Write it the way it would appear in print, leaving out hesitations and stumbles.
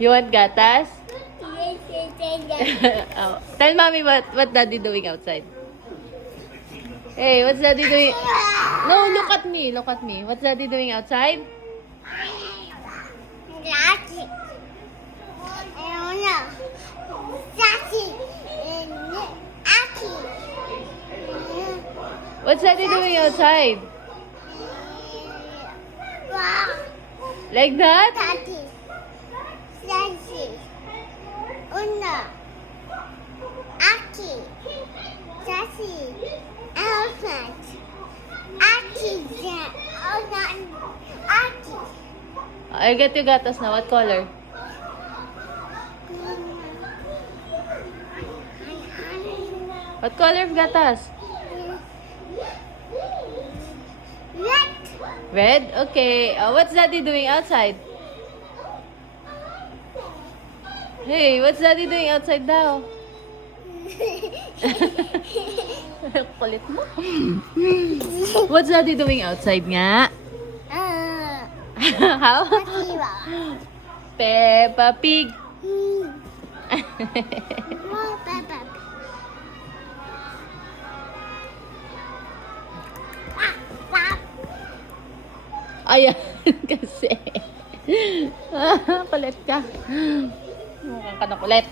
You want gatas? Oh. Tell mommy what daddy doing outside. Hey, what's daddy doing? No, look at me. Look at me. What's daddy doing outside? What's daddy doing outside? Like that? I get you gatas now. What color? What color of gatas? Red? Okay. What's daddy doing outside? Hey, what's daddy doing outside daw? Kulit mo. What's daddy doing outside nga? How? Peppa Pig. Ayan kasi. Kulit ka. Mukhang ka na kulit.